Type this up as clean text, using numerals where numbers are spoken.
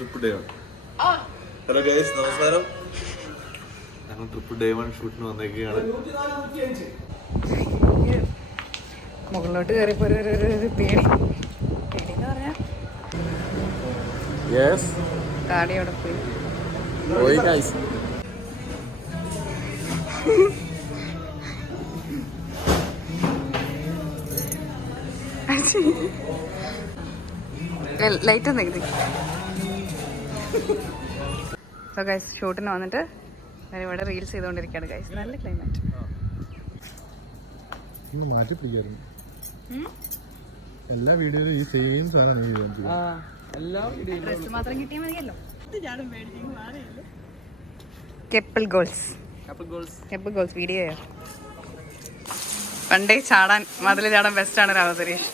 Trip day 1. Hello guys, നമസ്കാരം. ഞങ്ങൾ trip day 1 ഷൂട്ടിന് വന്നേക്കുകയാണ്. മുകളിലോട്ട് കയറിയപ്പോ ഒരു പേടി പേടിന്ന് പറഞ്ഞാ ഗാഡി അവിടെ പോയി ഗൈസ്. ലൈറ്റ് നികുതി. സോ ഗൈസ്, ഷൂട്ടിന് വന്നിട്ട് ഇവിടെ റീൽസ് ചെയ്തുകൊണ്ടിരിക്കുകയാണ് ഗൈസ്. നല്ല ക്ലൈമറ്റ്. മാറ്റി പിടിക്കായിരുന്നു എല്ലാ വീഡിയോയിലും ഈ സെയിം സാധനം. ഡ്രസ് മാത്രം കിട്ടിയാൽ മതിയല്ലോ. Couple goals video. പണ്ടേ ചാടാൻ മതിൽ ചാടാൻ ബെസ്റ്റാണ് രാമസുരേഷ്.